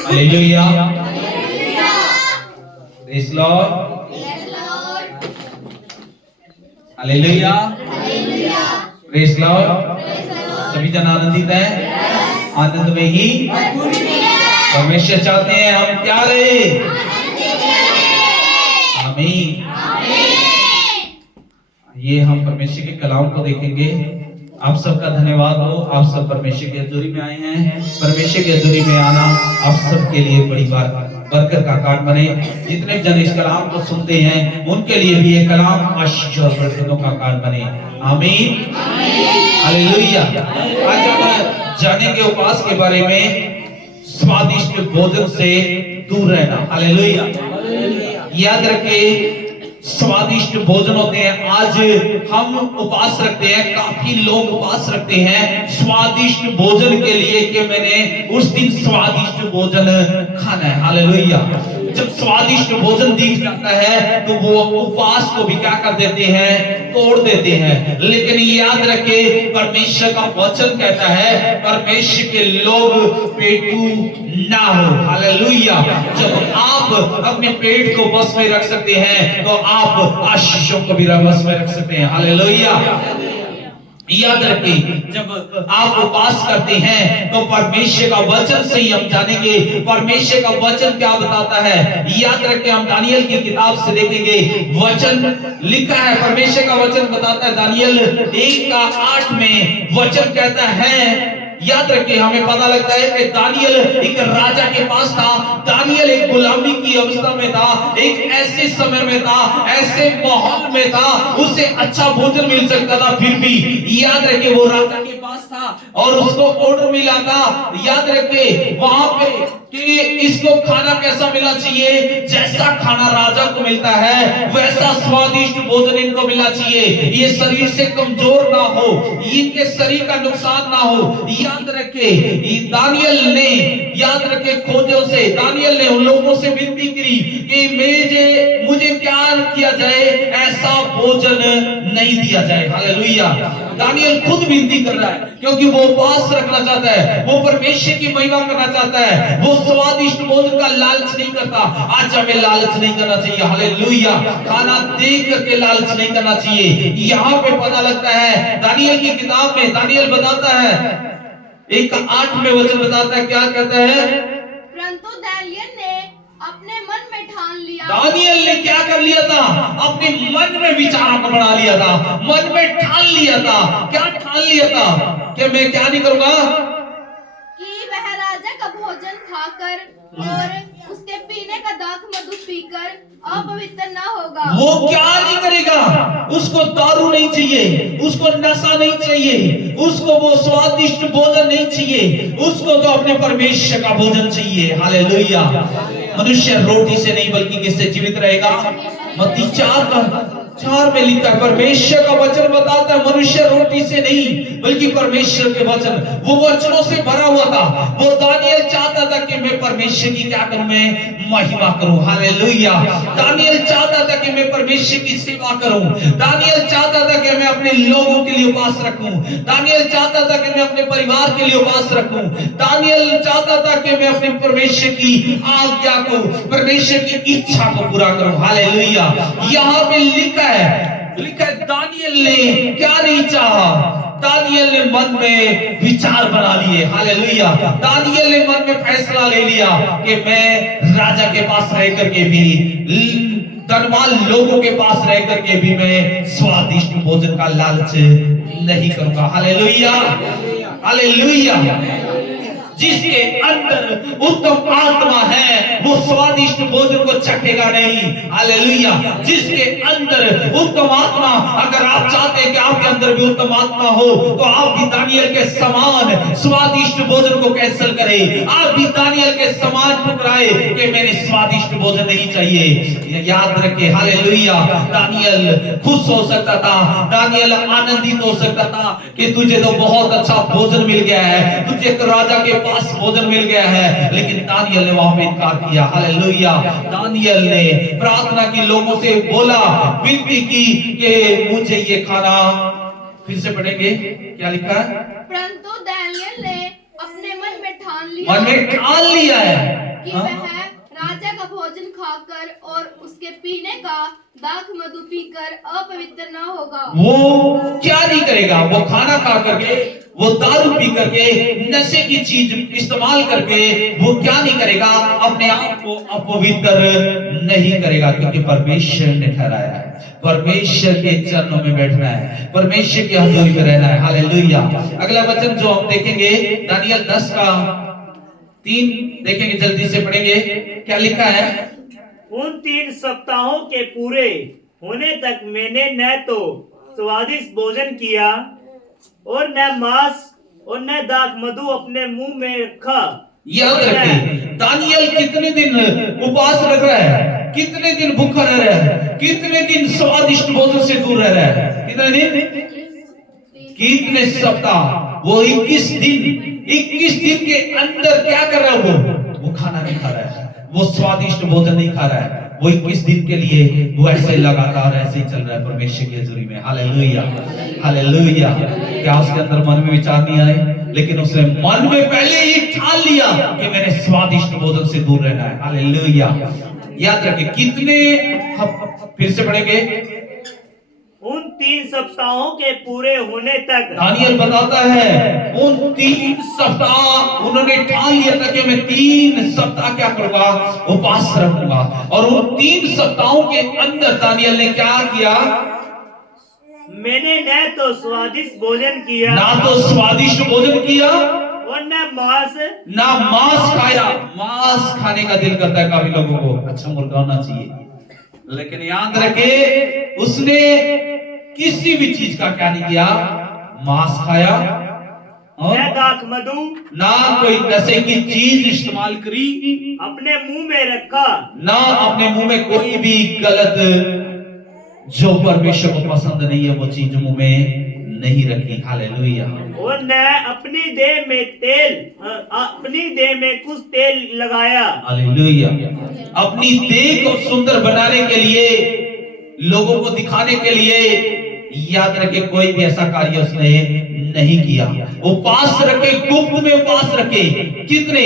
Hallelujah, praise Lord, hallelujah, praise Lord. सभी जन आनंदित हैं? आनंद में ही परमेश्वर चाहते हैं हम क्या रहे? आमीन। ये हम परमेश्वर के कलाम को देखेंगे। आप सबका धन्यवाद हो, आप सब परमेश्वर की हजूरी में आए हैं। परमेश्वर की हजूरी में आना आप सबके लिए बड़ी बरकत का कारण बने। जितने जन इस कलाम को सुनते हैं उनके लिए भी ये कलाम आशीष और बरकतों का कारण बने। आमीन, हालेलुया। आज हम जानेंगे उपवास के बारे में, स्वादिष्ट भोजन से दूर रहना। हालेलुया। याद रखें, स्वादिष्ट भोजन होते हैं। आज हम उपवास रखते हैं, काफी लोग उपवास रखते हैं स्वादिष्ट भोजन के लिए कि मैंने उस दिन स्वादिष्ट भोजन खाना है। हालेलुया। जब स्वादिष्ट भोजन दिख जाता है तो वो उपवास को भी क्या कर देते हैं? तोड़ देते हैं। लेकिन याद रखे, परमेश्वर का वचन कहता है परमेश्वर के लोग पेटू ना हो। हालेलुया। जब आप अपने पेट को बस में रख सकते हैं तो आप आशीषों को भी बस में रख सकते हैं। हालेलुया। याद रखिए, जब आप उपवास करते हैं तो परमेश्वर का वचन से ही हम जानेंगे परमेश्वर का वचन क्या बताता है। याद रखिए, हम दानियल की किताब से देखेंगे, वचन लिखा है, परमेश्वर का वचन बताता है। दानियल 1:8 में वचन कहता है, याद रखिए, हमें पता लगता है कि दानियल एक राजा के पास था। दानियल एक गुलामी की अवस्था में था, एक ऐसे समय में था, ऐसे माहौल में था, उसे अच्छा भोजन मिल सकता था। फिर भी याद रखिए, वो राजा के पास था और उसको ऑर्डर मिला था। याद रखिए वहां पे कि इसको खाना कैसा मिलना चाहिए? जैसा खाना राजा को मिलता है वैसा स्वादिष्ट भोजन इनको मिलना चाहिए। ये शरीर से कमजोर ना हो, इनके शरीर का नुकसान ना हो। याद रखे, दानियल ने, याद रखे, खोजों से दानियल ने उन लोगों से विनती की कि मुझे क्या किया जाए, ऐसा भोजन नहीं दिया जाए। हालेलुया। दानियल खुद विनती कर रहा है क्योंकि वो उपवास रखना चाहता है, वो परमेश्वर की महिमा करना चाहता है, वो स्वादिष्ट भोजन का लालच नहीं करता। आज हमें लालच नहीं करना चाहिए। हालेलुया। खाना देख करके लालच नहीं करना चाहिए। यहाँ पे पता लगता है दानियल की किताब में, दानियल बताता है 1:8 में वचन बताता है, क्या कहता है? परंतु दानियल ने अपने मन में ठान लिया। दानियल ने क्या कर लिया था? अपने मन में विचार को बना लिया था, मन में ठान लिया था। क्या ठान लिया था? कि मैं क्या नहीं करूंगा, कि वह राजा का भोजन खाकर और उसके पीने का दाख मधु पीकर अपवित्र ना होगा। वो क्या नहीं करेगा? उसको दारू नहीं चाहिए, उसको नशा नहीं चाहिए, उसको वो स्वादिष्ट भोजन नहीं चाहिए, उसको तो अपने परमेश्वर का भोजन चाहिए। हालेलुया। मनुष्य रोटी से नहीं बल्कि किससे जीवित रहेगा? मत्ती 4:4 में लिखा है, परमेश्वर का वचन बताता है मनुष्य रोटी से नहीं बल्कि परमेश्वर के वचन, वो वचनों से भरा हुआ था। वो दानियल चाहता था कि मैं परमेश्वर की क्या करूं? मैं महिमा करूं। हालेलुया। दानियल चाहता था कि मैं परमेश्वर की सेवा करूं। दानियल चाहता था कि मैं अपने लोगों के लिए उपवास रखूं। दानियल चाहता था कि मैं अपने परिवार के लिए उपवास रखूं। दानियल चाहता था कि मैं अपने परमेश्वर की आज्ञा को, परमेश्वर की इच्छा को पूरा करूं। हालेलुया। यहाँ पे लिखा है दानियल ने क्या नहीं चाहा? दानियल ने मन में विचार बना लिए। हालेलुया। दानियल ने मन में फैसला ले लिया कि मैं राजा के पास रह करके भी, धनवान लोगों के पास रह करके भी मैं स्वादिष्ट भोजन का लालच नहीं करूंगा। हालेलुया। हालेलुया। जिसके अंदर उत्तम आत्मा है वो स्वादिष्ट भोजन को चखेगा नहीं। हालेलुया। जिसके अंदर उत्तम आत्मा, अगर आप चाहते हैं कि आपके अंदर भी उत्तम आत्मा हो तो आप भी दानियल के समान स्वादिष्ट भोजन को कैंसिल करें। आप भी दानियल के समान ठुकराए कि मैंने स्वादिष्ट भोजन नहीं चाहिए। याद रखे, हालेलुया। दानियल खुश हो सकता था, दानियल आनंदित हो सकता था कि तुझे तो बहुत अच्छा भोजन मिल गया है, तुझे तो राजा के पास भोजन मिल गया है। लेकिन दानियल ने वहां पे इनकार किया। हालेलुया। दानियल ने प्रार्थना की, लोगों से बोला, विनती की कि मुझे ये खाना, फिर से पढ़ेंगे क्या लिखा है? परंतु दानियल ने अपने मन में ठान लिया है कि हाँ? वह राजा का भोजन खाकर और उसके पीने का दाख मधु पीकर अपवित्र न होगा। वो क्या नहीं करेगा, वो खाना खा करके, वो दारू पी करके, नशे की चीज इस्तेमाल करके वो क्या नहीं करेगा, अपने आप को अपवित्र नहीं करेगा, क्योंकि परमेश्वर ने ठहराया है, परमेश्वर के चरणों में बैठना है, परमेश्वर की हजूरी में रहना है। हालेलुया। अगला वचन जो हम देखेंगे दानियल 10 का 3 देखेंगे, जल्दी से पढ़ेंगे। क्या लिखा है? उन 3 सप्ताहों के पूरे होने तक मैंने न तो स्वादिष्ट भोजन किया और न मांस और न दाख मधु अपने मुंह में रखा। याद रखिए, दानियल कितने दिन उपवास रख रहा है, कितने दिन भूखा रह रहा है, कितने दिन स्वादिष्ट भोजन से दूर रह रहा है, कितने दिन, कितने सप्ताह, वो 21 दिन के अंदर क्या कर रहा है, वो खाना नहीं खा रहा है, वो स्वादिष्ट भोजन नहीं खा रहा है, वो 21 दिन के लिए वो ऐसे लगातार ऐसे ही चल रहा है परमेश्वर की हजूरी में। Hallelujah, hallelujah. क्या उसके अंदर मन में विचार नहीं आए, लेकिन उसने मन में पहले ही ठान लिया कि मैंने स्वादिष्ट भोजन से दूर रहना है। हालेलुया। याद रखिए, कितने, फिर से पढ़ेंगे, उन 3 सप्ताहों के पूरे होने तक दानियल बताता है, उन 3 सप्ताह उन्होंने ठान लिया था कि मैं 3 सप्ताह क्या करूंगा, उपवास रखूंगा। और उन 3 सप्ताहों के अंदर दानियल ने क्या किया, मैंने न तो स्वादिष्ट भोजन किया, ना तो स्वादिष्ट भोजन किया और न मांस खाया। मांस खाने का दिल करता है काफी लोगों को, अच्छा मुर्गा होना चाहिए, लेकिन याद रखे उसने किसी भी चीज का क्या नहीं किया, मांस खाया और न दाख मधु ना कोई नशे की चीज इस्तेमाल करी, अपने मुंह में रखा, ना अपने मुंह में कोई भी गलत जो परमेश्वर को पसंद नहीं है वो चीज मुंह में नहीं रखी। हालेलुया। और न अपनी देह में कुछ तेल लगाया। हालेलुया। अपनी देह को सुंदर बनाने के लिए, लोगों को दिखाने के लिए, याद रखे कोई भी ऐसा कार्य उसने नहीं किया। उपवास रखे, गुप्त में उपवास रखे, कितने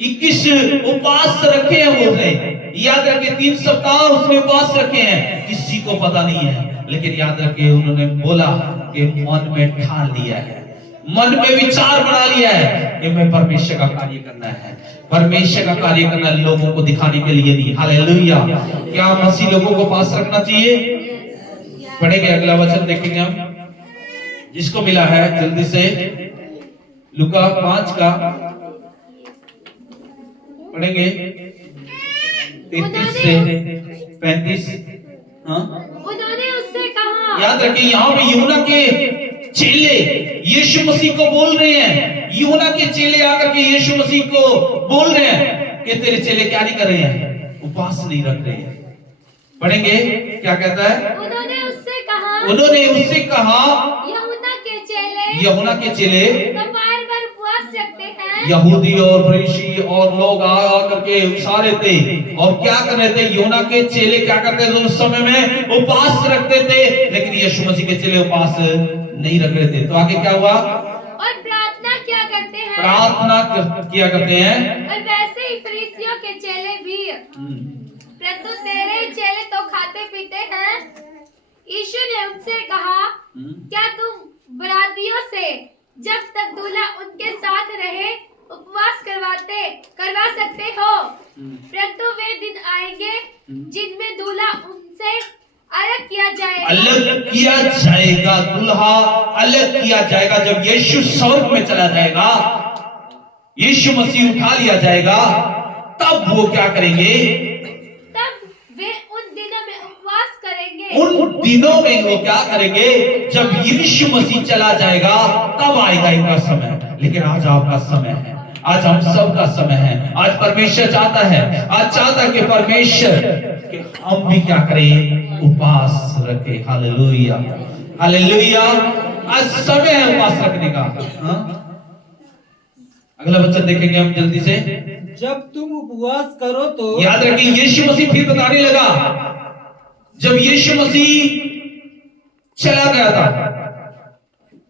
21 उपवास रखे हैं उसने। याद रखे 3 सप्ताह उसने उपवास रखे हैं, किसी को पता नहीं है, लेकिन याद रखे उन्होंने बोला कि मन में ठान लिया है, मन में विचार बना लिया है कि मैं परमेश्वर का कार्य करना है, परमेश्वर का कार्य करना लोगों को दिखाने के लिए नहीं। हालेलुया। क्या मसीह लोगों को पास रखना चाहिए? पढ़ेंगे, अगला वचन देखेंगे हम, जिसको मिला है जल्दी से, लूका 5 का पढ़ेंगे 33 से 35। हाँ, उन्होंने उससे कहा, याद रखिए यहाँ पे यूहन्ना के चेले यीशु मसीह को बोल रहे हैं, यूहन्ना के चेले आकर के यीशु मसीह को बोल रहे हैं कि तेरे चेले क्या नहीं कर रहे हैं, उपवास नहीं रख रहे हैं। पढ़ेंगे, क्या कहता है? उन्होंने उससे कहा, यूहन्ना के चेले बार-बार उपवास रखते हैं। यहूदी और फरीसी और लोग आ करके सारे थे, और क्या कर रहे थे, यूहन्ना के चेले क्या करते थे उस समय में, उपवास रखते थे, लेकिन यीशु मसीह के चेले उपवास नहीं रख रहे थे। तो आगे क्या हुआ? और प्रार्थना किया करते हैं, किया करते हैं, और वैसे ही फरीसियों के चेले भी। परंतु तेरे चेले तो खाते पीते हैं। यीशु ने उनसे कहा, क्या तुम बरातियों से जब तक दूल्हा उनके साथ रहे उपवास करवा सकते हो? परंतु वे दिन आएंगे जिनमें दूल्हा उनसे अलग किया जाएगा, दूल्हा अलग किया जाएगा। जब यीशु स्वर्ग में चला जाएगा, यीशु मसीह उठा लिया जाएगा, तब वो क्या करेंगे? तब वे उन दिनों में उपवास करेंगे। उन दिनों में वो क्या करेंगे? जब यीशु मसीह चला जाएगा तब आएगा इनका समय। लेकिन आज आपका समय है, आज हम सब का समय है। आज परमेश्वर चाहता है, आज चाहता है कि परमेश्वर कि हम भी क्या करें? उपवास रखें। Hallelujah, hallelujah. आज समय है उपवास रखने का। हाँ? अगला वचन देखेंगे हम जल्दी से। जब तुम उपवास करो तो, याद रखिए यीशु मसीह फिर बताने लगा, जब यीशु मसीह चला गया था,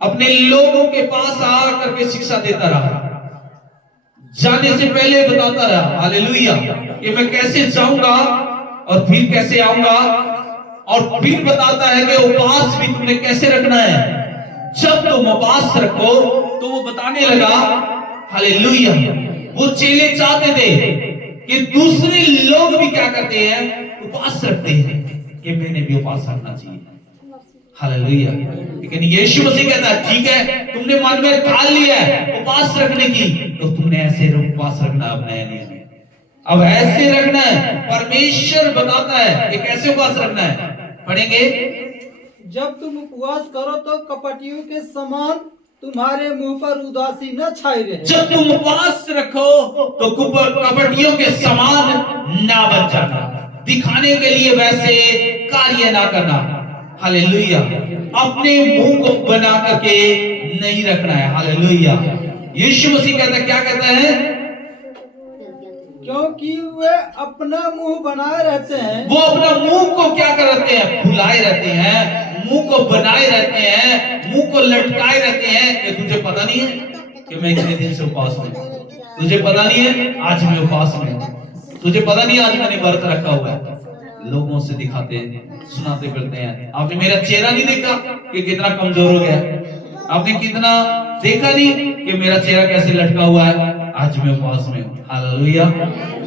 अपने लोगों के पास आकर के शिक्षा देता रहा, जाने से पहले बताता रहा, हालेलुया, कि मैं कैसे जाऊंगा और फिर कैसे आऊंगा, और फिर बताता है कि उपवास भी तुमने कैसे रखना है। जब तुम उपवास रखो तो वो बताने लगा, हालेलुया, वो चेले चाहते थे कि दूसरे लोग भी क्या करते हैं, उपवास रखते हैं, कि मैंने भी उपवास रखना चाहिए, हालेलुया। लेकिन यीशु मसीह कहता है, ठीक है, तुमने मन में ठान लिया है उपवास रखने की, तो तुमने ऐसे उपवास रखना अब नया नियम है, अब ऐसे रखना है। परमेश्वर बताता है कि कैसे उपवास रखना है, पढ़ेंगे। जब तुम उपवास करो तो कपटियों के समान तुम्हारे मुंह पर उदासी न छाई रहे। जब तुम उपवास रखो तो कपटियों के समान ना बन जाना, दिखाने के लिए वैसे कार्य ना करना, हालेलुया। अपने मुंह को बना करके नहीं रखना है, हालेलुया। यीशु मसीह कहता है, क्या कहता है, क्योंकि वे अपना मुंह बनाए रहते हैं। वो अपना मुंह को क्या कर रहते हैं, फुलाए रहते हैं, मुंह को बनाए रहते हैं, मुंह को लटकाए रहते हैं। कि तुझे पता नहीं है कि मैं इतने दिन से उपवास में हूं, तुझे पता नहीं है आज मैं उपवास में हूं, तुझे पता नहीं आज मैंने व्रत रखा हुआ है। लोगों से दिखाते हैं, सुनाते फिरते हैं। आपने मेरा चेहरा नहीं देखा कि कितना कमजोर हो गया, आपने कितना देखा नहीं कि मेरा चेहरा कैसे लटका हुआ है, आज मैं उपवास में हूं, हालेलुया।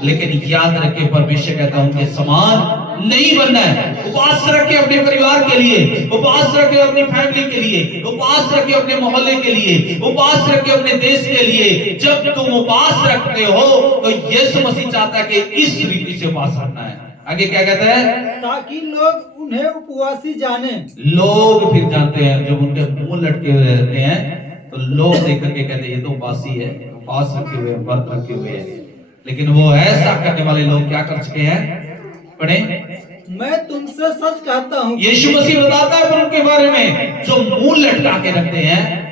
लेकिन याद रखे, परमेश्वर कहता है उनके समान नहीं बनना है। उपवास रखे अपने परिवार के लिए, उपवास रखे अपनी फैमिली के लिए, उपवास रखे अपने मोहल्ले के लिए, उपवास रखे अपने देश के लिए। जब तुम उपवास रखते हो तो यीशु मसीह चाहता है कि इस रीति से उपवास रखना है। आगे क्या कहता है, ताकि लोग उन्हें उपवासी जाने। लोग फिर जानते हैं, जब उनके मुंह लटके हुए रहते हैं तो लोग देख करके कहते हैं ये तो उपवासी है, उपवास रखे हुए, व्रत रखे हुए हैं। लेकिन वो ऐसा करने वाले लोग क्या कर चुके हैं, पढ़े। मैं तुमसे सच कहता हूँ, यीशु मसीह बताता है उनके बारे में, जो मुंह लटका के रखते हैं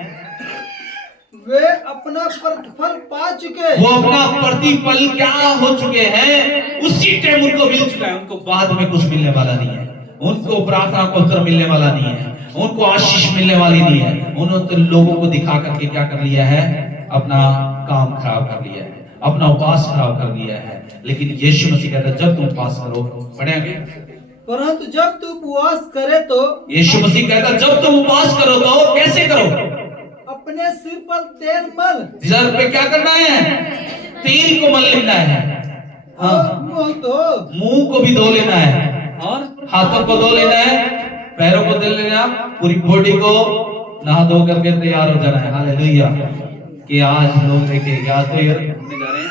वे अपना प्रतिफल पा चुके। वो अपना प्रतिफल क्या हो चुके हैं, उसी टाइम उनको मिल चुका है। उनको बाद में कुछ मिलने वाला नहीं है, उनको प्रार्थना का उत्तर मिलने वाला नहीं है, उनको आशीष मिलने वाली नहीं है। उन्होंने तो लोगों को दिखा करके क्या कर लिया है, अपना काम खराब कर लिया है, अपना उपवास खराब कर लिया है। लेकिन यीशु मसीह कहता है जब तुम उपवास करो, पढ़ेंगे, परंतु जब तू उपवास करे तो यीशु मसीह कहता है जब तुम उपवास करो तो कैसे करो, अपने सिर पर तेल मल। सिर पे क्या करना है, तेल को मल लेना है, हाँ, मुंह धो, मुंह को भी धो लेना है, और हाथों को धो लेना है, पैरों को धो लेना है, पूरी बॉडी को नहा धो करके तैयार हो जाना है, हालेलुया। कि आज लोग देखेंगे, आज तो यार घूमने जा रहे हैं,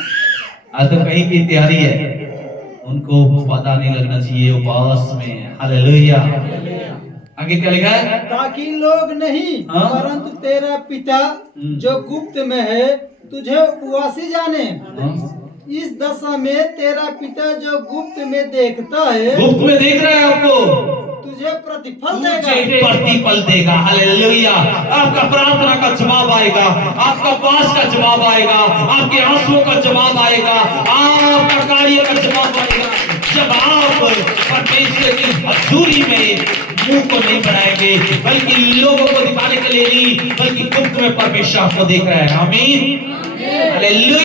आज तो कहीं की तैयारी है, उनको पता नहीं लगना चाहिए उपवास में, हालेलुया। आगे क्या लिखा है, ताकि लोग नहीं हाँ? परंतु तेरा पिता जो गुप्त में है तुझे उपवासी जाने। हाँ? इस दशा में तेरा पिता जो गुप्त में देखता है गुप्त में देख रहा है आपको, तुझे प्रतिफल तुझे देगा। प्रतिफल देगा, हालेलुया। आपका प्रार्थना का जवाब आएगा, आपका उपवास का जवाब आएगा, आपके आंसुओं का जवाब आएगा, आपका कार्य का जवाब आएगा। जब आप परमेश्वर की हजूरी में मुंह को नहीं बनाएंगे, बल्कि लोगों को दिखाने के लिए नहीं, बल्कि गुप्त में परमेश्वर आपको देख रहा है, आमीन, हालेलुया।